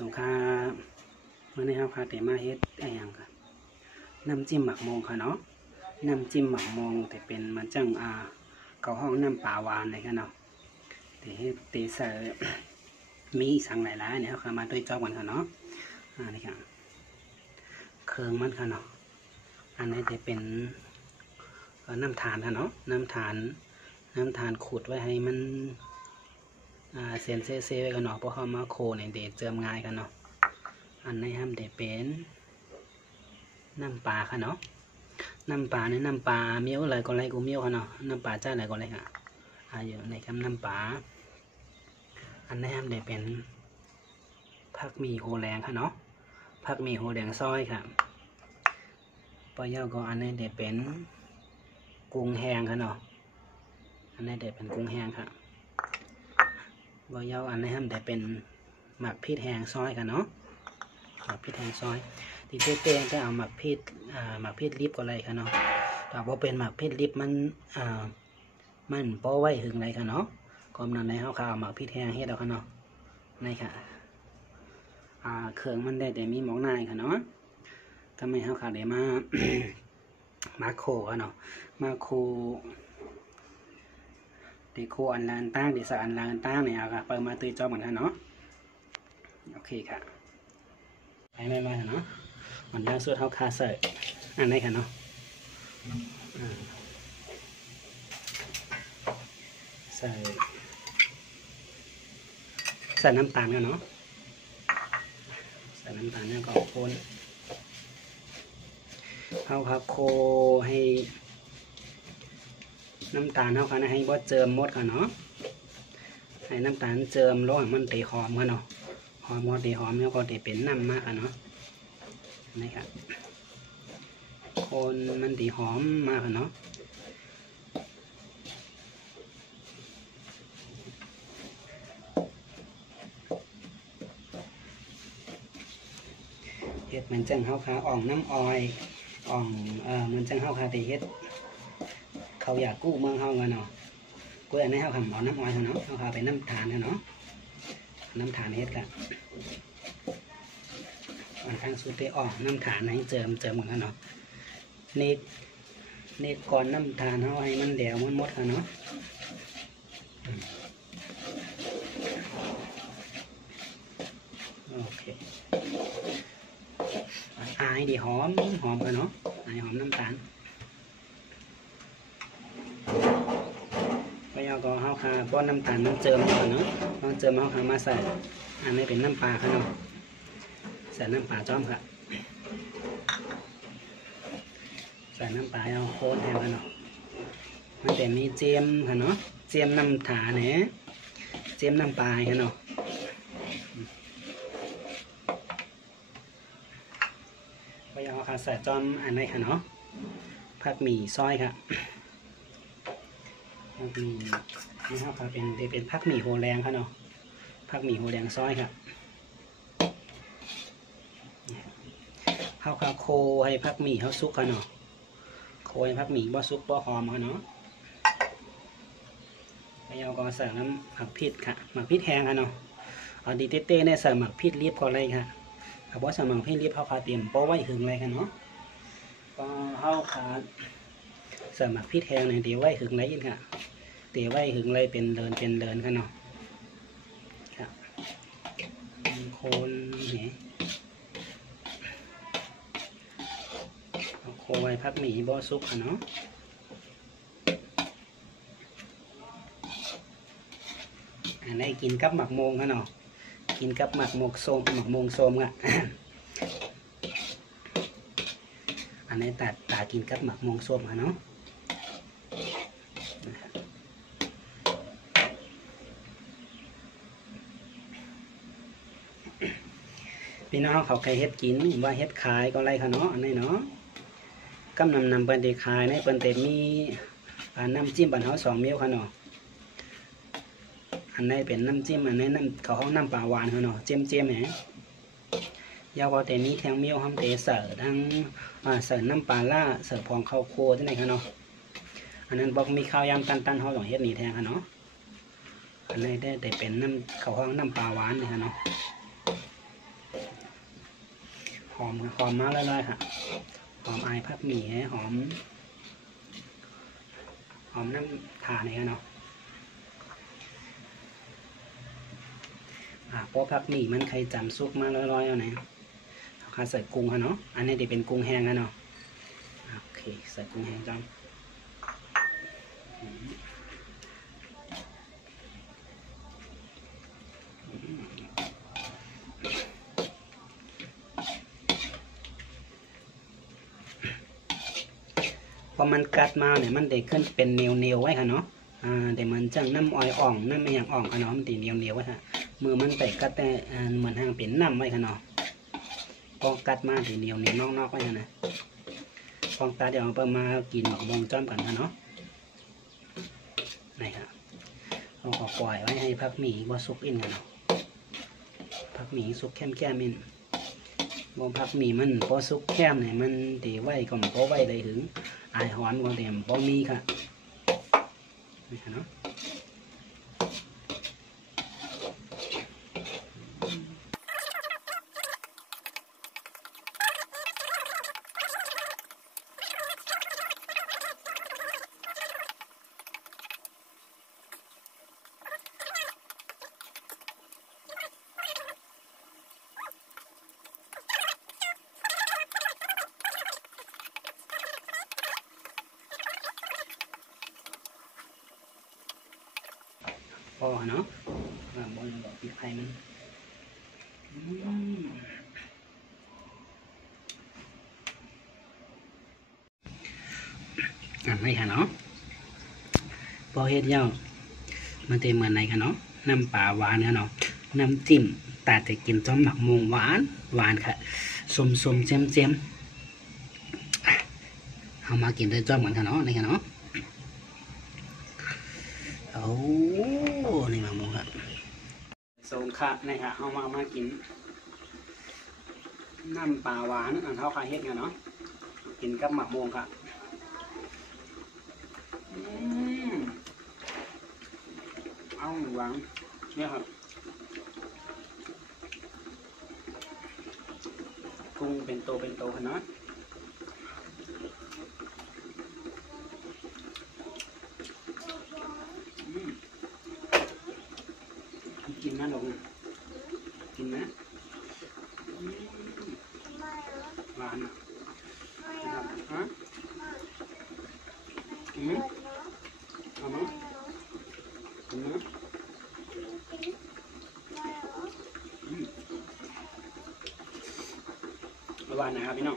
สงครามเมื่อในครับค่ะแต่มาเฮ็ดอะไรอย่างค่ะน้ำจิ้มหมักมงค่ะเนาะน้ำจิ้มหมักมงแต่เป็นมันจังเกาห้องน้ำปลาหวานเลยค่ะเนาะแต่เฮ็ดเตเซอร์มีสั่งหลายๆเนี่ยค่ะมาด้วยจอบกันค่ะเนาะนี่ค่ะเครื่องมันค่ะเนาะอันนี้จะเป็นน้ำตาลค่ะเนาะน้ำตาลขูดไว้ให้มันเซนเซ่ไว้กันเนาะเพราะเขามาโคเนี่ยเด็ดเจิมง่ายกันเนาะอันนี้ห้ามเด็ดเป็นน้ำปลาค่ะเนาะน้ำปลาเนี่ยน้ำปลาเมี้ยวอะไรก็ไรกูเมี้ยวค่ะเนาะน้ำปลาจ้าอะไรก็ไรค่ะอยู่ในคำน้ำปลาอันนี้ห้ามเด็ดเป็นผักหมี่โหแรงค่ะเนาะผักหมี่โหแรงซอยค่ะปลาเย่าก็อันนี้เด็ดเป็นกุ้งแห้งค่ะเนาะอันนี้เด็ดเป็นกุ้งแห้งค่ะบ่ยาวอันนี้ห้ามแต่เป็นหมักพริกแห้งซอยกันเนาะหมักพริกแห้งซอยที่เต้ๆก็เอาหมักพริกลิบก็อะไรค่ะเนาะแต่พอเป็นหมักพริกลิบมันป้อไว้หึงอะไรค่ะเนาะก็นั้นในข้าวหมักพริกแห้งเฮ็ดเอาค่ะเนาะนี่ค่ะเครื่องมันได้แต่มีหมอกนายค่ะเนาะก็ไม่ข้าวเดี๋ยวมา มาโคค่ะเนาะมาโคเดโคอันลานตั้งเดสอันลานตั้งเนี่ยค่ะเปิดมาตีจอเหมือนกันเนาะโอเคค่ะไม่มาเนาะมันย่างสุดเท่าคาเซ่อันไหนค่ะเนาะใส่น้ำตาลกันเนาะใส่น้ำตาลเนี่ยก็คนเอาครับโคให้น้ำตาลเท่ากันให้บ่เจิมหมดกันเนาะให้น้ำตาลเจิมแล้วมันตีหอมกันเนาะหอมก็ตีหอมแล้วก็ตีเป็นน้ำมากกันเนาะนี่ครับคนมันตีหอมมากกันเนาะเฮ็ดมันจังเฮาค่ะอ่องน้ำอ้อยอ่องมันจังเฮาค่ะตีเฮ็ดเขาอยากกู้เมืองเฮากันเนาะกูอันนี้เฮาทำเอาน้ำอ้อยเนาะเฮาพาไปน้ำตาลเนาะน้ำตาลเฮ็ดกันอันข้างสุดได้ออกน้ำตาลให้เจิมเหมือนกันเนาะนี่ก่อนน้ำตาลเฮาให้มันเดี่ยวมันหมดกันเนาะโอเคอายดีหอมกันเนาะอายหอมน้ำตาลก็เฮาค่ะป้อนน้ำตาลมันเจิมก่อนเนาะต้องเจิมเฮาค่ะมาใส่อันนี้เป็นน้ำปลาค่ะเนาะใส่น้ำปลาจ้อมค่ะใส่น้ำปลาเอาโคนแทนกันเนาะมันแต่มีเจียมค่ะเนาะเจียมน้ำถาเนี่ยเจียมน้ำปลาค่ะเนาะก็เอาค่ะใส่จ้อมอันนี้ค่ะเนาะผักหมี่ซอยค่ะผักหมี่นี่ครับเป็นผักหมี่โหแรงครับเนาะผักหมี่โหแรงซอยครับข้าวโคให้ผักหมี่เขาซุกครับเนาะโคให้ผักหมี่บ่ซุกบ่หอมครับเนาะแล้วก็ใส่น้ำหมักพริกค่ะหมักพริกแห้งครับเนาะเอาดีเต้ๆเนี่ยใส่หมักพริกรีบก่อนเลยค่ะเอาบ่ใส่หมักพริกรีบเขาขาเตรียมโป้ไว้หึงเลยค่ะเนาะก็ข้าวขาใส่หมักพริกแห้งเนี่ยเดี๋ยวไว้หึงเลยค่ะเตี๋ยวไว้หึงเลยเป็นเดินค่ะเนาะครับโคนนี่โคไว้พักหมี่บ่ซุกค่ะเนาะอันนี้กินกับหมักโมงค่ะเนาะกินกับหมักโมงส้มอ่ะ อันนี้ตากินกับหมักโมงส้มค่ะเนาะพี่น้องเขาเคยเฮ็ดกินว่าเฮ็ดขายก็ไรค่ะเนาะอันนี้เนาะกำนำเปิ้นได้ขายในเปิ้นได้มีน้ำจิ้มบ้านเฮา2 มิ้วค่ะเนาะอันนี้เป็นน้ำจิ้มอันนี้เขาห้องน้ำปลาหวานค่ะเนาะเจียมเนี่ยยาวก็แต่มีแทงมิ้วห้องเต๋เสิร์ทั้งเสิร์น้ำปลาล่าเสิร์พองข้าวโคที่ไหนค่ะเนาะอันนั้นบอกมีข้าวยำตันเฮาต้องเฮ็ดนี่แทงค่ะเนาะ อันนี้ได้เป็นน้ำเขาห้องน้ำปลาหวานเลยค่ะเนาะ หอมค่ะหอมมากเลยค่ะหอมอายผักหมี่หอมน้ำทาเนี่ยเนาะเพราะผักหมี่มันใครจำซุกมาร้อยๆเอาไหนเอาค่ะใส่กุ้งค่ะเนาะอันนี้เดี๋ยวเป็นกุ้งแห้งค่ะเนาะโอเคใส่กุ้งแห้งจ้ำพอมันกัดมาเนี่ยมันได้ขึ้นเป็นเนียวๆไว้ค่ะเนาะเดี๋ยวมันจังน้ำอ้อยอ่องน้ำไม่อย่างอ่องค่ะเนาะมันตีเนียวๆไว้ค่ะมือมันไปกัดแต่เหมือนทางเป็นน้ำไว้ค่ะเนาะพอกัดมาตีเนียวๆนอกๆไว้ค่ะนะพองตาเดี๋ยวเอาไปมากินหมกมงจ้อมกันค่ะเนาะนี่ค่ะเราก็ปล่อยไว้ให้ผักหมี่ว่าสุกอินกันเนาะผักหมี่สุกแก้มอินบนผักหมี่มันพอสุกแก้มเนี่ยมันตีไว้ก็มันพอไว้ได้ถึงอายหอนก็เต็มพอมีค่ะนี่ค่ะเนาะพอเนาะบนบอกปิดไฟมันไม่ค่ะเนาะพอเฮ็ดเย้ามันจะเหมือนไหนค่ะเนาะน้ำปลาหวานเนาะน้ำจิ้มแต่จะกินจ้อมหมักมงหวานค่ะส้มเจมเอามากินด้วยจ้อมกันค่ะเนาะนี่ค่ะเนาะโอ้นี่หมักมงครับส้มค่ะนี่ค่ะเอามากินน้ำปลาหวานอันเท่าคาเฮ็ดค่ะเนาะกินกับหมักมงค่ะเอาหวานเนี่ยครับกุ้งเป็นโตขนาดกินนะลูกกินนะหวานนะครับฮะเอาไหมหวานนะครับพี่น้อง